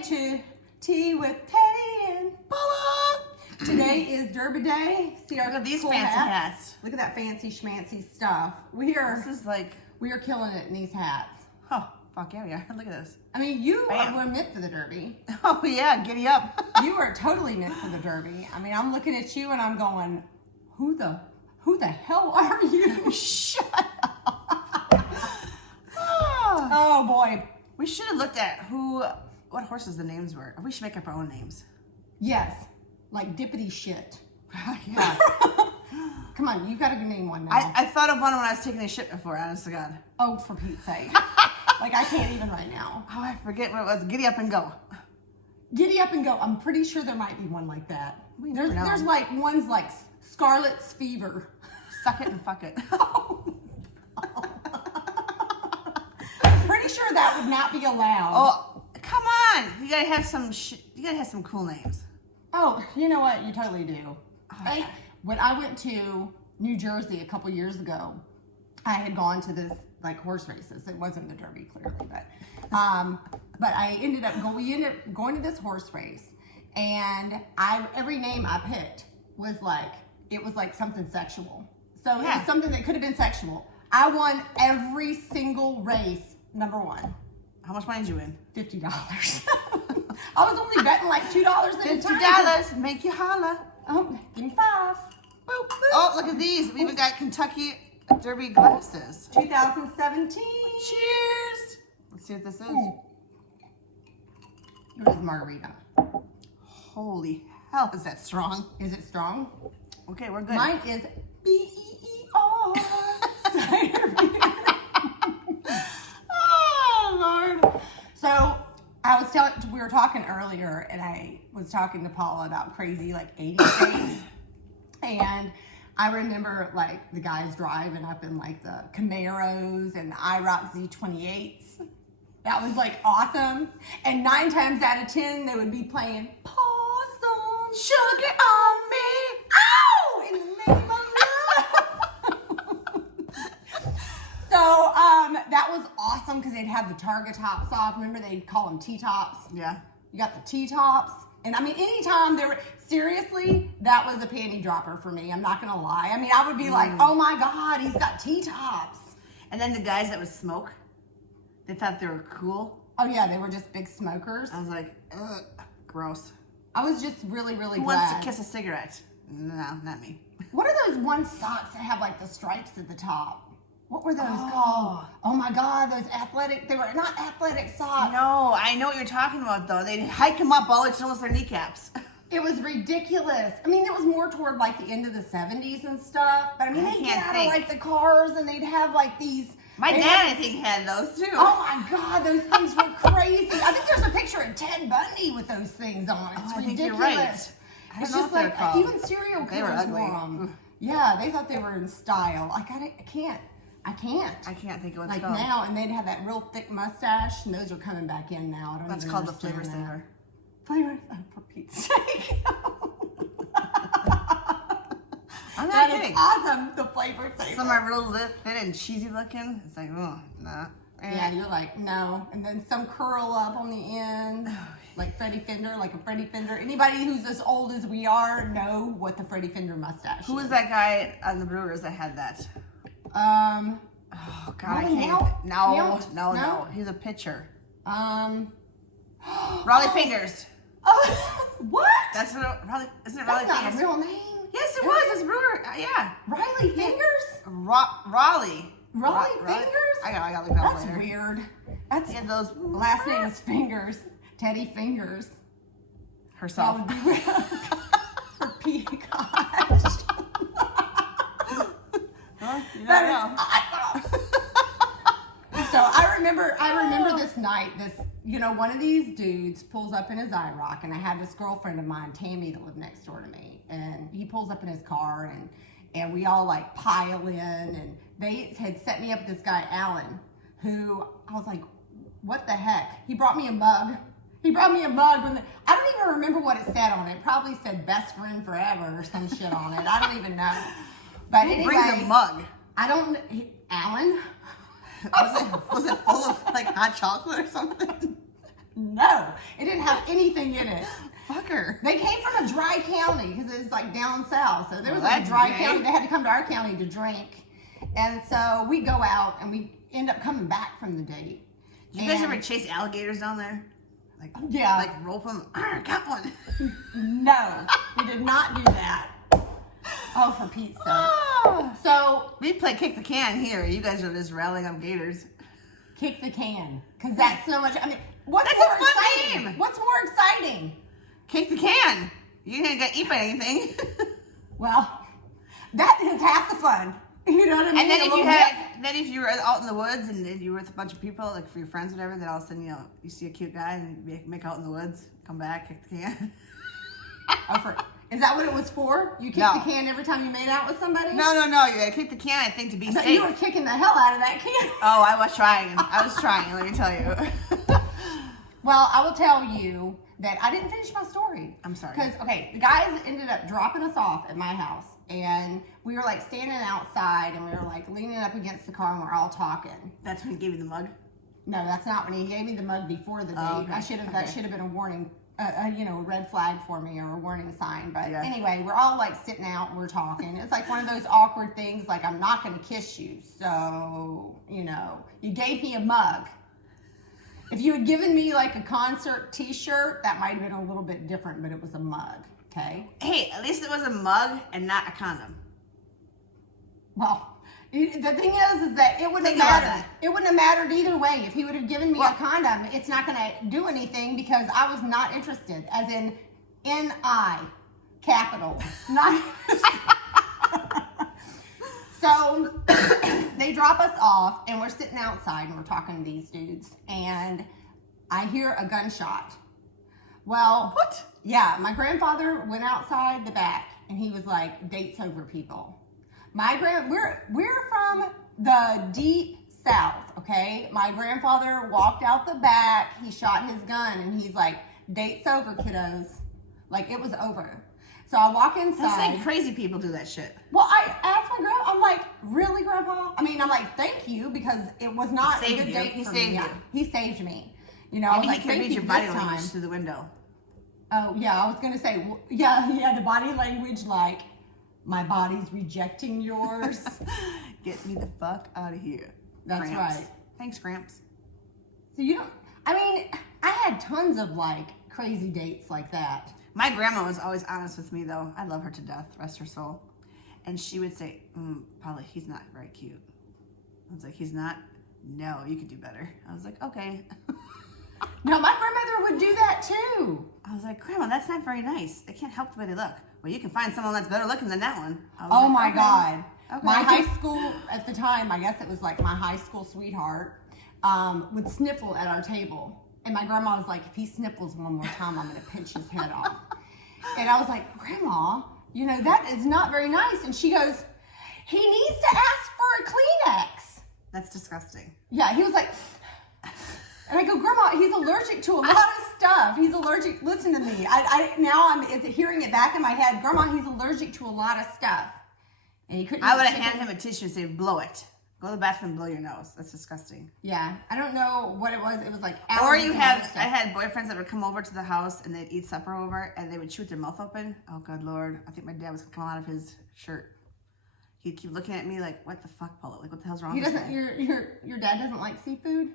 Hey to tea with Teddy and Paula. Today is Derby Day. See our Look at these cool fancy hats. Look at that fancy schmancy stuff. We are killing it in these hats. Oh, fuck yeah, we are. Look at this. I mean, you were meant for the Derby. Oh yeah, giddy up. You are totally meant for the Derby. I mean, I'm looking at you and I'm going, who the hell are you? Shut up. Oh boy. We should have looked at what horses the names were. We should make up our own names. Yes, like dippity shit. Yeah. Come on, you got to name one now. I thought of one when I was taking a shit before, honest to God. Oh, for Pete's sake. Like, I can't even right now. Oh, I forget what it was. Giddy up and go. Giddy up and go. I'm pretty sure there might be one like that. There's like ones like Scarlet's Fever. Suck it and fuck it. Pretty sure that would not be allowed. Oh, come on. You gotta have some cool names. Oh, you know what? You totally do. Okay. When I went to New Jersey a couple years ago, I had gone to this like horse races. It wasn't the Derby, clearly, but we ended up going to this horse race, and every name I picked was like something sexual. So it was something that could have been sexual. I won every single race. Number one. How much money did you win? $50. I was only betting like $2 at a time. $50 make you holla. Oh, give me 5. Boop, boop. Oh, look at these. We even got Kentucky Derby glasses. 2017. Cheers. Let's see what this is. Yours is margarita. Holy hell, is that strong? Is it strong? Okay, we're good. Mine is B-E-E-R. Cider beer. Oh, Lord. So we were talking earlier, and I was talking to Paula about crazy like 80s things. And I remember like the guys driving up in like the Camaros and the IROC Z28s. That was like awesome. And 9 times out of 10, they would be playing Pour some sugar on me. Ow! In the name of love. So that was awesome because they'd have the Targa tops off. Remember they'd call them T-tops? Yeah. You got the T-tops. And I mean, anytime seriously, that was a panty dropper for me. I'm not going to lie. I mean, I would be like, oh my God, he's got T-tops. And then the guys that would smoke, they thought they were cool. Oh yeah, they were just big smokers. I was like, ugh, gross. I was just really, really Who glad. wants to kiss a cigarette? No, not me. What are those one socks that have like the stripes at the top? What were those called? Oh my God, those they were not athletic socks. No, I know what you're talking about though. They'd hike them up all the way to almost their kneecaps. It was ridiculous. I mean, it was more toward like the end of the 70s and stuff. But I mean, they'd get out of like the cars and they'd have like these. My dad, I think, had those too. Oh my God, those things were crazy. I think there's a picture of Ted Bundy with those things on. It's ridiculous. I think you're right. It's just like even serial killers wore them. Yeah, they thought they were in style. I can't. I can't think of what's like called. now, and they'd have that real thick mustache, and those are coming back in now. That's called the flavor saver. Flavor, for Pete's sake. I'm not That kidding. is awesome, the flavor saver. Some are real thin and cheesy looking. It's like, oh, nah. Yeah, you're like, no. And then some curl up on the end, like Freddie Fender, like a Freddie Fender. Anybody who's as old as we are know what the Freddie Fender mustache Who is. was that guy on the Brewers that had that? Oh God, I can't. No. He's a pitcher. Raleigh Fingers. Oh, what? That's what Raleigh. Isn't it That's Raleigh not Fingers? a real name. Yes, it was. It's Brewer. Yeah. Riley Fingers? Raleigh. Raleigh Fingers? I got look that up That's later. weird. That's those last name is Fingers. Teddy Fingers. Herself. That would be for Pete. Gosh. Well, you don't know. So I remember this night, one of these dudes pulls up in his IROC, and I had this girlfriend of mine, Tammy, that lived next door to me, and he pulls up in his car, and we all like pile in, and they had set me up with this guy, Alan, who I was like, what the heck? He brought me a mug. I don't even remember what it said on it. It probably said best friend forever or some shit on it. I don't even know. But Who anyway, brings a mug? I don't. Alan. Was it full of like hot chocolate or something? No, it didn't have anything in it. Fucker. They came from a dry county because it's like down south. So there was Well, like a dry that's county. gay. They had to come to our county to drink. And so we go out and we end up coming back from the date. Did you guys ever chase alligators down there? Like, Yeah. Like rope them? Got one. No, we did not do that. Oh, for Pete's sake. Oh. So We play kick the can here. You guys are just rallying up gators. kick the can. Because that's so much. I mean, what's That's more a fun exciting? game. What's more exciting? Kick the can. You ain't gonna eat by anything. Well, that is half the fun. You know what I mean? And then A if little if you were out in the woods and then you were with a bunch of people, like for your friends, whatever, then all of a sudden you see a cute guy and you make out in the woods, come back, kick the can. Is that what it was for? You kicked No. the can every time you made out with somebody? No. You gotta kick the can, I think, to be I thought safe. you were kicking the hell out of that can. Oh, I was trying. Let me tell you. Well, I will tell you that I didn't finish my story. I'm sorry. Because, okay, the guys ended up dropping us off at my house. And we were like standing outside and we were like leaning up against the car and we're all talking. That's when he gave you the mug? No, that's not when he gave me the mug before the date. Oh, okay. That should have been a warning, a red flag for me or a warning sign. But Yeah. anyway, we're all like sitting out and we're talking. It's like one of those awkward things, like I'm not going to kiss you. So, you gave me a mug. If you had given me like a concert t-shirt, that might have been a little bit different, but it was a mug, okay? Hey, at least it was a mug and not a condom. Well, the thing is that it wouldn't Think have about mattered. that. It wouldn't have mattered either way. If he would have given me Well- a condom, it's not going to do anything because I was not interested, as in N-I, capital, not. So they drop us off and we're sitting outside and we're talking to these dudes and I hear a gunshot. Well, What? yeah, my grandfather went outside the back and he was like, dates over people. We're from the deep south, okay? My grandfather walked out the back, he shot his gun and he's like, dates over, kiddos. Like it was over. So I walk inside. That's like crazy people do that shit. Well, I asked my grandpa, I'm like, really, Grandpa? I mean, I'm like, thank you, because it was not a Saved good you. date He for saved me. you. He saved me. I was Maybe like, he could thank read you your for body this language time. through the window. Oh, yeah, I was going to say, yeah, the body language, like, my body's rejecting yours. Get me the fuck out of here. That's Gramps. right. Thanks, Gramps. So I had tons of, like, crazy dates like that. My grandma was always honest with me, though. I love her to death, rest her soul. And she would say, Polly, he's not very cute. I was like, he's not? No, you could do better. I was like, okay. No, my grandmother would do that, too. I was like, Grandma, that's not very nice. They can't help the way they look. Well, you can find someone that's better looking than that one. I was Oh like, my okay. God. Okay. My high school, at the time, I guess it was like my high school sweetheart, would sniffle at our table. And my grandma was like, if he sniffles one more time, I'm going to pinch his head off. And I was like, Grandma, that is not very nice. And she goes, he needs to ask for a Kleenex. That's disgusting. Yeah, he was like, and I go, Grandma, he's allergic to a lot of stuff. He's allergic. Listen to me. I'm hearing it back in my head. Grandma, he's allergic to a lot of stuff. And he couldn't. I would eat have handed him a tissue and said, blow it. Go to the bathroom and blow your nose. That's disgusting. Yeah, I don't know what it was. It was like Or allergies you and have, other stuff. I had boyfriends that would come over to the house and they'd eat supper over and they would shoot their mouth open. Oh, good Lord. I think my dad was going to come out of his shirt. He'd keep looking at me like, what the fuck, Paula? Like, what the hell's wrong He with doesn't. you? Your dad doesn't like seafood.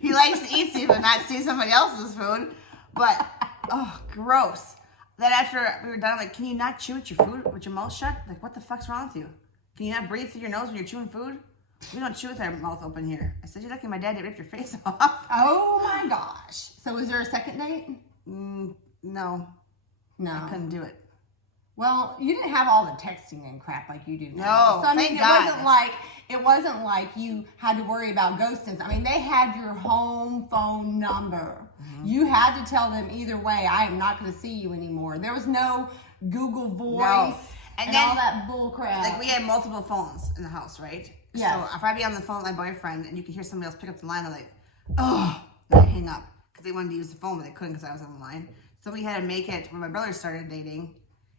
He likes to eat seafood, not see somebody else's food. But, oh, gross. Then after we were done, I'm like, can you not chew with your food, with your mouth shut? Like, what the fuck's wrong with you? Can you not breathe through your nose when you're chewing food? We don't chew with our mouth open here. I said, you're lucky my dad didn't rip your face off. Oh my gosh. So was there a second date? No, No. I couldn't do it. Well, you didn't have all the texting and crap like you do now. No, so I mean, thank God. it wasn't like you had to worry about ghosting. I mean, they had your home phone number. Mm-hmm. You had to tell them either way, I am not going to see you anymore. There was no Google Voice No. and then, all that bull crap. Like, we had multiple phones in the house, right? Yes. So if I be on the phone with my boyfriend and you can hear somebody else pick up the line, I'm like, oh, and I hang up. Because they wanted to use the phone, but they couldn't because I was on the line. So we had to make it, when my brother started dating,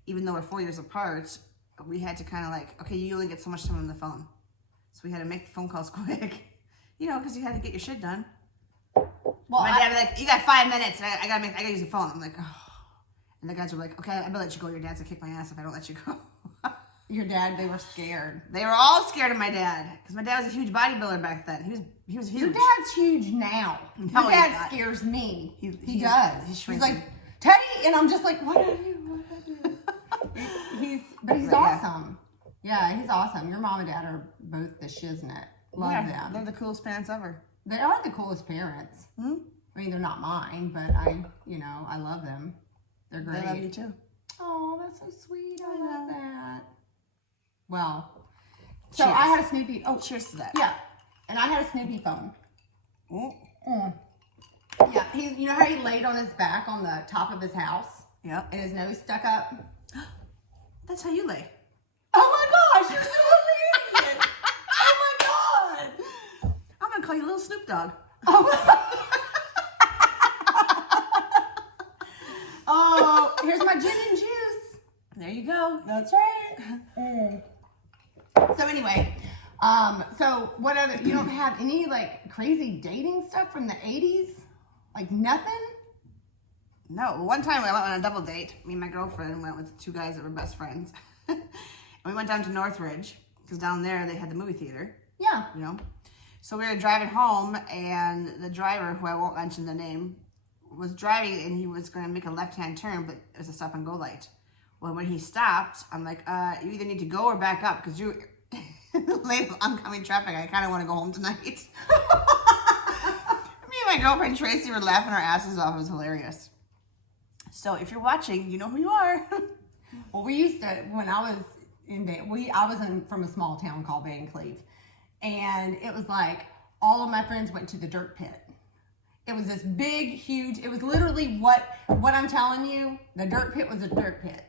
even though we're 4 years apart, we had to kind of like, okay, you only get so much time on the phone. So we had to make the phone calls quick, because you had to get your shit done. Well, my dad would be like, you got 5 minutes. And I gotta use the phone. I'm like, oh. And the guys were like, okay, I'm gonna let you go. Your dad's gonna kick my ass if I don't let you go. your dad, they were scared. They were all scared of my dad because my dad was a huge bodybuilder back then. He was huge. Your dad's huge now. No, Your he's dad not. scares me. He he's- does. he's He's shrinking. like, Teddy, and I'm just like, what did I do? What did I do? He's awesome. Yeah, he's awesome. Your mom and dad are both the shiznit. Love them. They're the coolest parents ever. They are the coolest parents. Hmm? I mean, they're not mine, but I love them. They're great. They love you too. Oh, that's so sweet. I love that. Well, so Cheers. I had a Snoopy. Oh, Cheers to that. yeah. And I had a Snoopy phone. Mm. Yeah, you know how he laid on his back on the top of his house Yep. and his nose stuck up? That's how you lay. Oh my gosh, you're so amazing! Oh my god! I'm gonna call you Little Snoop Dogg. Oh, here's my gin and juice. There you go. That's right. So anyway, so what other, you don't have any like crazy dating stuff from the 80s? Like nothing? No, one time I went on a double date. Me and my girlfriend went with 2 guys that were best friends. And we went down to Northridge because down there they had the movie theater, Yeah. you know. So we were driving home and the driver, who I won't mention the name, was driving and he was going to make a left-hand turn, but it was a stop and go light. Well, when he stopped, I'm like, you either need to go or back up because you're late of oncoming traffic. I kind of want to go home tonight. Me and my girlfriend Tracy were laughing our asses off. It was hilarious. So if you're watching, you know who you are. Well, we used to, when I was I was from a small town called Van Cleve. And it was like, all of my friends went to the dirt pit. It was this big, huge, it was literally what I'm telling you, the dirt pit was a dirt pit.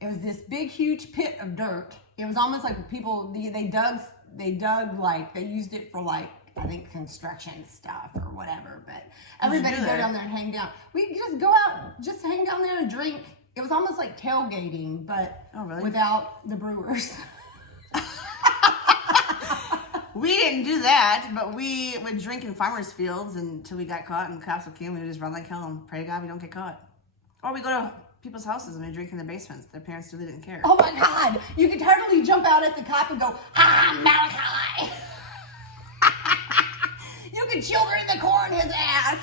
It was this big, huge pit of dirt. It was almost like people, they dug like, they used it for like, I think construction stuff or whatever, but everybody go down there and hang down. We just go out, just hang down there and drink. It was almost like tailgating, but without the brewers. We didn't do that, but we would drink in farmers' fields until we got caught and cops would come. We would just run like hell and pray to God we don't get caught. Or we go to people's houses and we drink in the basements. Their parents really didn't care. Oh my God! You could totally jump out at the cop and go, Malachi! You could children the corn his ass.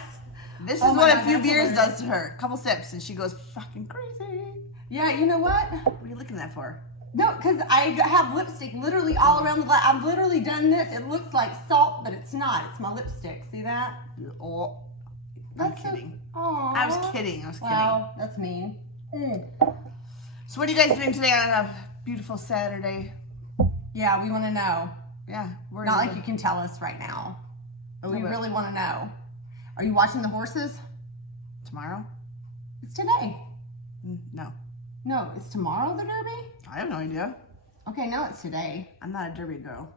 This is what a few beers does to her. A couple sips and she goes fucking crazy. Yeah, you know what? What are you looking at for? No, because I have lipstick literally all around the glass. I've literally done this. It looks like salt, but it's not. It's my lipstick. See that? Oh, I'm kidding. Aww. I was kidding. Wow, that's mean. So what are you guys doing today on a beautiful Saturday? Yeah, we want to know. Yeah. Not like you can tell us right now, but we really want to know. Are you watching the horses? Tomorrow? It's today. No. No, it's tomorrow, the Derby? I have no idea. Okay, no, it's today. I'm not a Derby girl.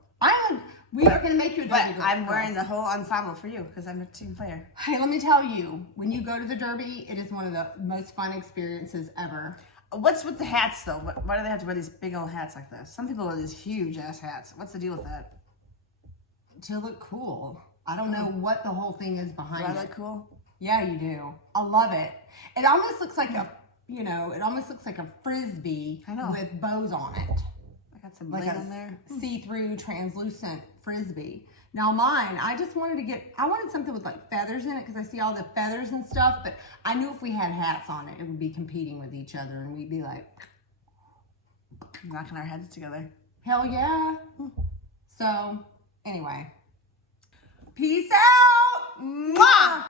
We are going to make you a Derby girl. I'm wearing the whole ensemble for you because I'm a team player. Hey, let me tell you, when you go to the Derby, it is one of the most fun experiences ever. What's with the hats, though? Why do they have to wear these big old hats like this? Some people wear these huge-ass hats. What's the deal with that? To look cool. I don't know what the whole thing is behind it. Do I look cool? Yeah, you do. I love it. It almost looks like a Frisbee with bows on it. I got some Like bling on there. See-through, translucent Frisbee. Now mine, I wanted something with like feathers in it because I see all the feathers and stuff, but I knew if we had hats on it, it would be competing with each other and we'd be like... knocking our heads together. Hell yeah. So, anyway. Peace out. Mwah!